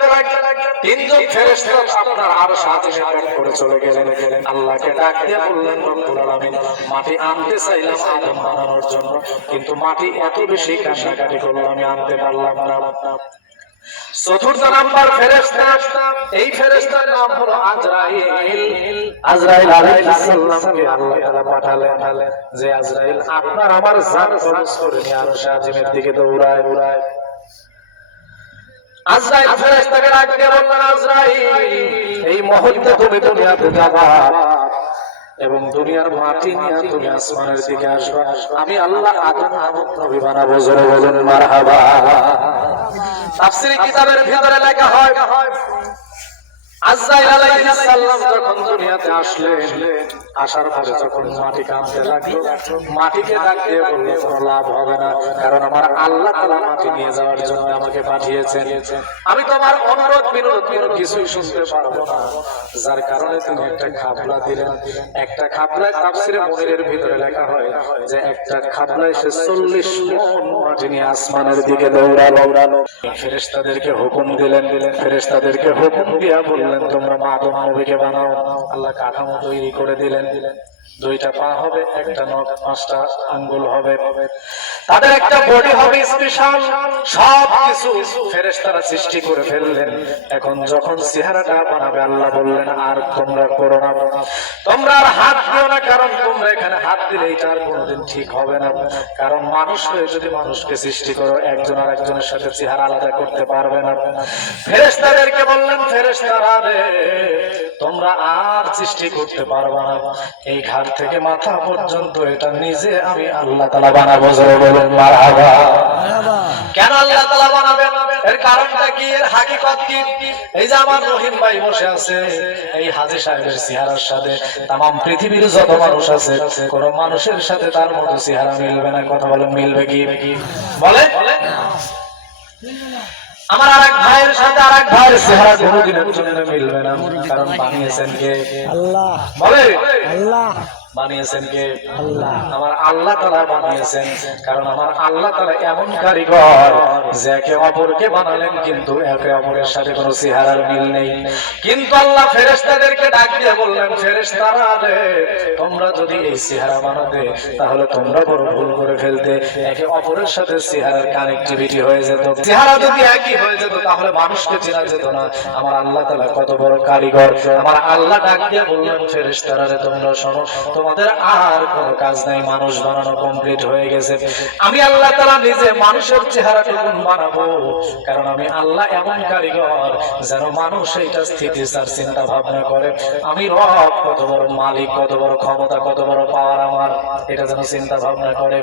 দিতে লাগলেন। তিনজন ফেরেশতা আপনার আরশ আজিমে ত্যাগ করে চলে গেলেন। আল্লাহকে ডাক দিয়ে বললেন, রব্বুল আলামিন, মাটি আনতে চাইলাম আদম বানানোর জন্য, কিন্তু মাটি এত বেশি কান্নাকাটি করলো, আমি আনতে পারলাম না। চতুর্থ নাম্বার ফেরেশতা, এই ফেরেশতার নাম হলো আজরাইল। আজরাইল আলাইহিস সালামকে আল্লাহ তাআলা পাঠালেন যে আজরাইল আপনার আমার জান কবজ করে নিয়ে আরশ আজিমের দিকে দৌড়ায়। আজরাইল ফেরেশতাকে ডাক দিয়ে বললেন, আজরাইল, এই মুহূর্তে তুমি দুনিয়াতে যাবা এবং দুনিয়ার মাটি নিয়ে তুমি আসমানের দিকে আসবা। আমি আল্লাহ আদম নবী বানাবো। জোরে বলুন মারহাবা। তাফসীর কিতাবের ভিতরে লেখা হয়, আজরাইল আলাইহিস সালাম যখন দুনিয়াতে আসলেন, আসার পরে যখন মাটি কাঁপতে লাগলো, মাটিকে ডাক দিয়ে বলল, কোনো লাভ হবে না, কারণ আমার আল্লাহ তাআলা মাটি নিয়ে যাওয়ার জন্য আমাকে পাঠিয়েছেন। আমি তোমার অনুরোধ বিনোদ কোনো কিছুই শুনতে পারবো না, যার কারণে তুমি একটা খাবলা দিলেন। একটা খাবলায় তাফসীরে মুনিরের ভিতরে লেখা হয় যে একটা খাবলায় সে 40 মণ মাটি নিয়ে আসমানের দিকে দৌড়ালো। ফেরেশতাদেরকে হুকুম দিলেন, ফেরেশতাদেরকে হুকুম দিয়া বললেন, তোমরা আদম নবীকে বানাও। আল্লাহ কাঠামো তৈরি করে দিলেন। 2টা পা হবে, একটা নখ, 5টা আঙ্গুল হবে, তাদের একটা বডি হবে স্পেশাল। সবকিছু ফেরেশতারা সৃষ্টি করে ফেললেন। এখন যখন চেহারাটা বানাবে, আল্লাহ বললেন, আর তোমরা করো না, তোমরা আর হাত দিও না, কারণ তোমরা এখানে হাত দিলে এটা আর কোনোদিন ঠিক হবে না। কারণ মানুষ হয়ে যদি মানুষকে সৃষ্টি করো, একজন আর একজনের সাথে চেহারা আলাদা করতে পারবে না। ফেরেশতাদেরকে বললেন, ফেরেশতারা রে, তোমরা আর সৃষ্টি করতে পারবে না, এই ঘাট থেকে মাথা পর্যন্ত এটা নিজে আমি আল্লাহ তাআলা বানাবো। জোরে বলুন মারহাবা। কেন আল্লাহ তাআলা বানাবেন? এর কারণটা কি, এর হাকিকত কি? এই যে আমার রহিম ভাই বসে আছে, এই হাজী সাহেবের চেহারার সাথে तमाम পৃথিবীর যত মানুষ আছে, কোন মানুষের সাথে তার মতো চেহারা মিলবে না। কথা বলেন, মিলবে কি? বলে আমার আরেক ভাইয়ের সাথে আরেক ভাইয়ের চেহারা কোনোদিনের জন্য মিলবে না, কারণ বানিয়েছেন কে? আল্লাহ। বলে আল্লাহ। বানিয়েছেন কে? আল্লাহ। আমার আল্লাহ তাআলা বানিয়েছেন, কারণ আমার আল্লাহ তাআলা এমন কারিগর যে একে অপরকে বানালেন, কিন্তু একে অপরের সাথে কোনো চেহারার মিল নেই। কিন্তু আল্লাহ ফেরেশতাদেরকে ডাক দিয়ে বললেন, ফেরেশতারা রে, তোমরা যদি এই চেহারা বানাতে, তাহলে তোমরা বড় ভুল করে ফেলতে। একে অপরের সাথে চেহারার কানেক্টিভিটি হয়ে যেত। চেহারা যদি একই হয়ে যেত, তাহলে মানুষকে চেনা যেত না। আমার আল্লাহ তাআলা কত বড় কারিগর। আমার আল্লাহ ডাক দিয়ে বললেন, ফেরেশতারা রে, তোমরা শোনো, তোমাদের আর কোনো কাজ নাই, মানুষ বানানো কমপ্লিট হয়ে গেছে। আমি আল্লাহ তাআলা নিজে মানুষের চেহারাটুকু বানাবো, কারণ আমি আল্লাহ এমন কারিগর যেন মানুষ এইটা স্থিতিশীল চিন্তা ভাবনা করে, আমি রব কত বড় মালিক, কত বড় ক্ষমতা, কত বড় পাওয়ার আমার, এটা যেন চিন্তা ভাবনা করে।